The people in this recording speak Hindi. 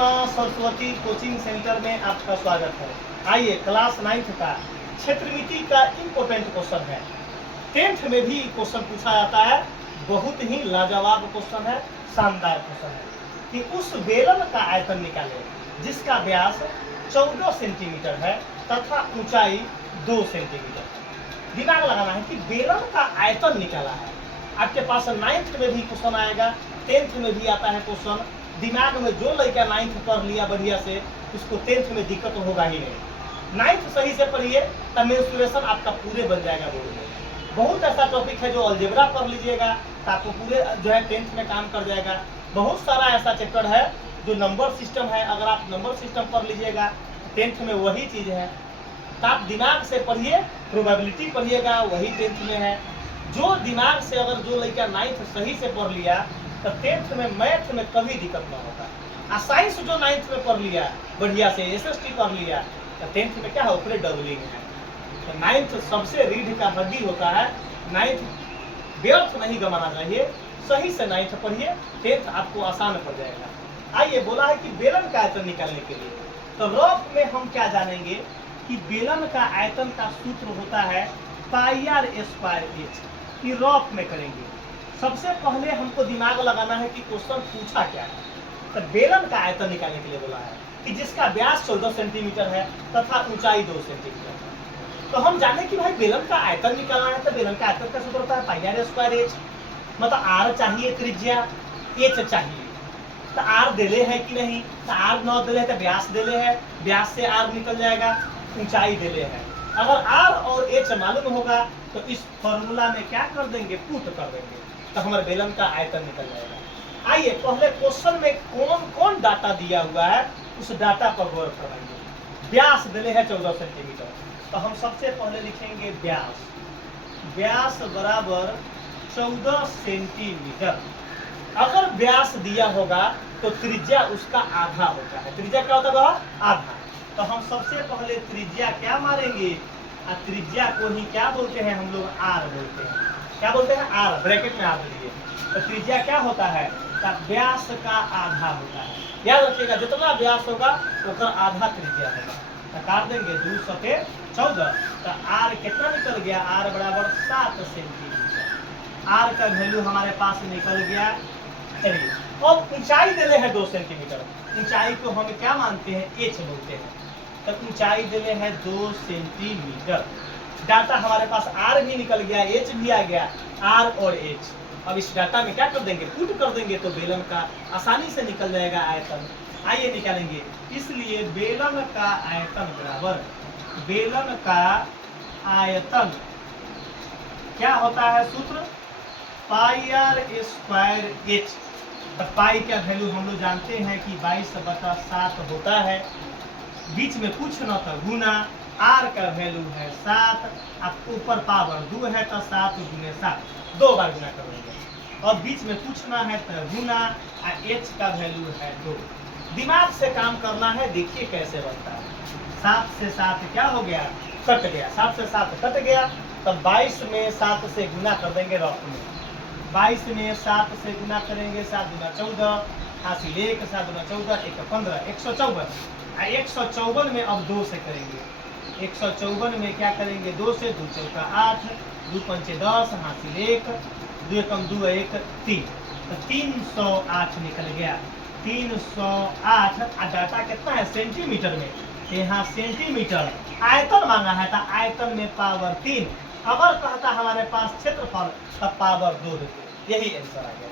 माँ सरस्वती कोचिंग सेंटर में आपका स्वागत है। आइए क्लास 9th का क्षेत्रमिति का इम्पोर्टेंट क्वेश्चन है। 10th में भी क्वेश्चन पूछा जाता है, बहुत ही लाजवाब क्वेश्चन है, शानदार क्वेश्चन है कि उस बेलन का आयतन निकालें जिसका व्यास 14 सेंटीमीटर है तथा ऊंचाई 2 सेंटीमीटर है। दिमाग लगाना है कि बेलन का आयतन निकाला है। आपके पास 9th में भी क्वेश्चन आएगा, 10th में भी आता है क्वेश्चन। दिमाग में जो लड़का 9th पढ़ लिया बढ़िया से, उसको 10th में दिक्कत होगा ही नहीं। 9th सही से पढ़िए तब मेंसुरेशन आपका पूरे बन जाएगा बोर्ड में। बहुत ऐसा टॉपिक है जो अलजेब्रा पढ़ लीजिएगा तो आपको पूरे जो है 10th में काम कर जाएगा। बहुत सारा ऐसा चैप्टर है जो नंबर सिस्टम है, अगर आप नंबर सिस्टम पढ़ लीजिएगा 10th में वही चीज़ है। तो आप दिमाग से पढ़िए, प्रोबेबिलिटी पढ़िएगा वही 10th में है। जो दिमाग से अगर जो लड़का 9th सही से पढ़ लिया तो 10th में मैथ में कभी दिक्कत ना होता। साइंस जो 9th में पढ़ लिया बढ़िया से, SST पढ़ लिया तो 10th में क्या है, ऊपर डबलिंग है। तो 9th सबसे रीढ़ का हड्डी होता है। 9th व्यर्थ नहीं गंवाना चाहिए, सही से 9th पढ़िए, 10th आपको आसान पड़ जाएगा। आइए, बोला है कि बेलन का आयतन निकालने के लिए तो रफ में हम क्या जानेंगे कि बेलन का आयतन का सूत्र होता है πr²h। कि रफ में करेंगे। सबसे पहले हमको दिमाग लगाना है कि क्वेश्चन पूछा क्या है। तो बेलन का आयतन निकालने के लिए बोला है कि जिसका व्यास 14 सेंटीमीटर है तथा ऊंचाई 2 सेंटीमीटर है। तो हम जाने कि भाई बेलन का आयतन निकालना है तो बेलन का आयतन का सूत्र होता है πr²h। मतलब r चाहिए त्रिज्या, h चाहिए। तो r देले है कि नहीं, तो r न देले है तो व्यास देले है, व्यास से r निकल जाएगा, ऊंचाई देले है। अगर r और h मालूम होगा तो इस फॉर्मूला में क्या कर देंगे, पुट कर देंगे, तो हमारे बेलन का आयतन निकल जाएगा। आइए पहले क्वेश्चन में कौन कौन डाटा दिया हुआ है उस डाटा पर गौर करवाइए। व्यास दिले है 14 सेंटीमीटर, तो हम सबसे पहले लिखेंगे व्यास। व्यास बराबर 14 सेंटीमीटर। अगर व्यास दिया होगा तो त्रिज्या उसका आधा होता है। त्रिज्या क्या होता है, आधा। तो हम सबसे पहले त्रिज्या क्या मारेंगे, त्रिज्या को ही क्या बोलते हैं हम लोग, r बोलते हैं। क्या बोलते हैं, r, ब्रैकेट में r दीजिए। तो त्रिज्या क्या होता है, तो व्यास का आधा होता है। याद रखिएगा जितना व्यास होगा उसका आधा त्रिज्या होगा। तो काट देंगे 2 सके 14। तो r कितना निकल गया, r बराबर 7 सेंटीमीटर। r का वैल्यू हमारे पास निकल गया। चलिए अब ऊंचाई देले है 2 सेंटीमीटर। ऊंचाई को हम क्या मानते हैं, h बोलते हैं। तो ऊंचाई देले है 2 सेंटीमीटर। डाटा हमारे पास r भी निकल गया, h भी आ गया, r और h। अब इस डाटा में क्या कर देंगे, पुट कर देंगे तो बेलन का आसानी से निकल जाएगा आयतन। आइए निकालेंगे। इसलिए बेलन का आयतन बराबर, बेलन का आयतन क्या होता है, सूत्र πr²h। पाई का वैल्यू हम लोग जानते हैं कि 22/7 होता है। बीच में कुछ न तो गुना, r का वैल्यू है 7, अब ऊपर पावर 2 है तो 7 × 7, 2 बार गुना करेंगे। और बीच में कुछ ना है तो गुना, h का वैल्यू है 2। दिमाग से काम करना है, देखिए कैसे बनता है। 7 से 7 क्या हो गया, कट गया। 7 से 7 कट गया, तब 22 में 7 से गुना कर देंगे रफ में। 22 में 7 से गुना करेंगे, 7 × 14, हासिल 1, 7 × 14, 1 15, 154। 154 में अब 2 से करेंगे। 154 में क्या करेंगे, 2 से, 2 × 8, 2 × 5 10, हासिल 1, 2 × 2 1 3। तो 308 निकल गया। 308। डाटा कितना है, सेंटीमीटर में, यहाँ सेंटीमीटर। आयतन मांगा है तो आयतन में पावर 3। अगर कहता हमारे पास क्षेत्रफल तब पावर 2 देते। यही आंसर आ गया।